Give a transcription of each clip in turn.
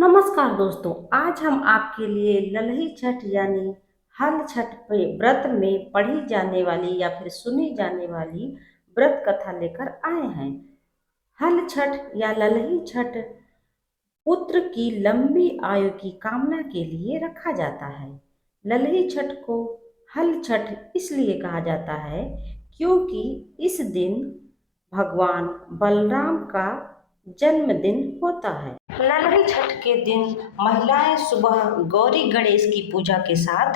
नमस्कार दोस्तों, आज हम आपके लिए ललही छठ यानी हल छठ पे व्रत में पढ़ी जाने वाली या फिर सुनी जाने वाली व्रत कथा लेकर आए हैं। हल छठ या ललही छठ पुत्र की लंबी आयु की कामना के लिए रखा जाता है। ललही छठ को हल छठ इसलिए कहा जाता है क्योंकि इस दिन भगवान बलराम का जन्मदिन होता है। ललही छठ के दिन महिलाएं सुबह गौरी गणेश की पूजा के साथ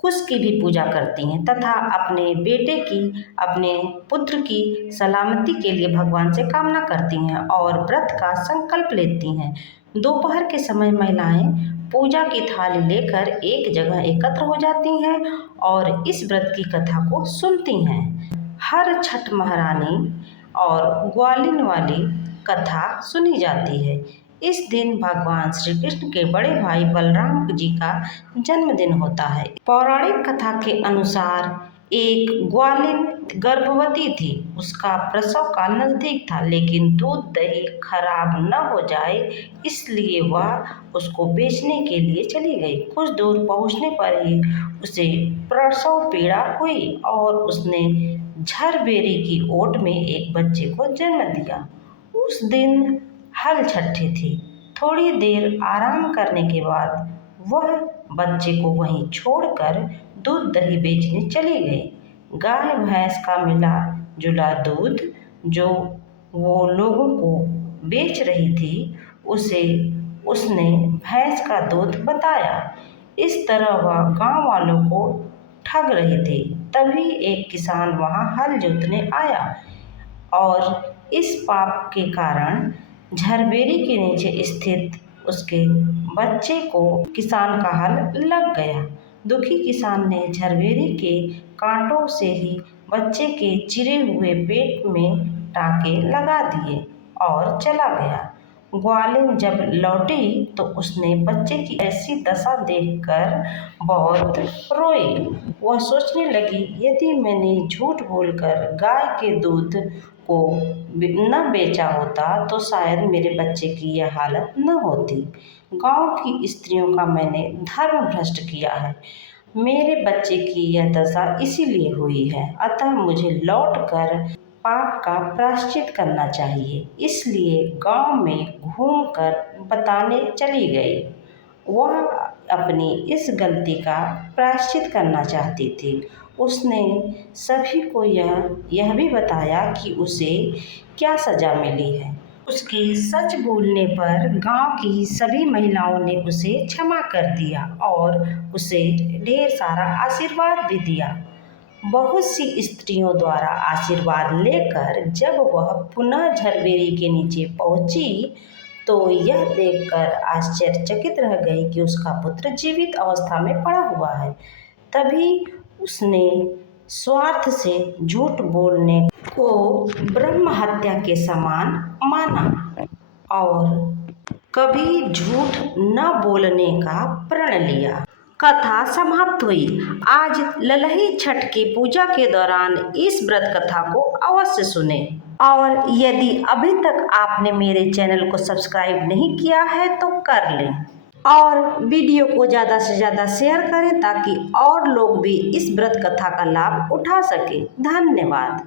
कुश की भी पूजा करती हैं तथा अपने बेटे की, अपने पुत्र की सलामती के लिए भगवान से कामना करती हैं और व्रत का संकल्प लेती हैं। दोपहर के समय महिलाएं पूजा की थाली लेकर एक जगह एकत्र हो जाती हैं और इस व्रत की कथा को सुनती हैं। हर छठ महारानी और ग्वालिन वाली कथा सुनी जाती है। इस दिन भगवान श्री कृष्ण के बड़े भाई बलराम जी का जन्मदिन होता है। पौराणिक कथा के अनुसार एक ग्वालिन गर्भवती थी। उसका प्रसव का नजदीक था, लेकिन दूध दही खराब न हो जाए इसलिए वह उसको बेचने के लिए चली गई। कुछ दूर पहुंचने पर ही उसे प्रसव पीड़ा हुई और उसने झरबेरी की ओट में एक बच्चे को जन्म दिया। उस दिन हल छठी थी। थोड़ी देर आराम करने के बाद वह बच्चे को वहीं छोड़कर दूध दही बेचने चली गई। गाय भैंस का मिला जुला दूध जो वो लोगों को बेच रही थी उसे उसने भैंस का दूध बताया। इस तरह वह गांव वालों को ठग रही थी। तभी एक किसान वहां हल जोतने आया और इस पाप के कारण झरबेरी के नीचे स्थित उसके बच्चे को किसान का हल लग गया। दुखी किसान ने झरबेरी के कांटों से ही बच्चे के चिरे हुए पेट में टाँके लगा दिए और चला गया। ग्वालिन जब लौटी तो उसने बच्चे की ऐसी दशा देखकर बहुत रोई। वह सोचने लगी, यदि मैंने झूठ बोलकर गाय के दूध को न बेचा होता तो शायद मेरे बच्चे की यह हालत न होती। गांव की स्त्रियों का मैंने धर्म भ्रष्ट किया है। मेरे बच्चे की यह दशा इसीलिए हुई है, अतः मुझे लौटकर पाप का प्रायश्चित करना चाहिए। इसलिए गांव में घूमकर बताने चली गई। वह अपनी इस गलती का प्रायश्चित करना चाहती थी। उसने सभी को यह भी बताया कि उसे क्या सजा मिली है। उसके सच बोलने पर गांव की सभी महिलाओं ने उसे क्षमा कर दिया और उसे ढेर सारा आशीर्वाद भी दिया। बहुत सी स्त्रियों द्वारा आशीर्वाद लेकर जब वह पुनः झरबेरी के नीचे पहुंची तो यह देखकर आश्चर्यचकित रह गई कि उसका पुत्र जीवित अवस्था में पड़ा हुआ है। तभी उसने स्वार्थ से झूठ बोलने को ब्रह्म हत्या के समान माना और कभी झूठ न बोलने का प्रण लिया। कथा समाप्त हुई। आज ललही छठ की पूजा के दौरान इस व्रत कथा को अवश्य सुने और यदि अभी तक आपने मेरे चैनल को सब्सक्राइब नहीं किया है तो कर लें और वीडियो को ज़्यादा से ज़्यादा शेयर करें ताकि और लोग भी इस व्रत कथा का लाभ उठा सकें। धन्यवाद।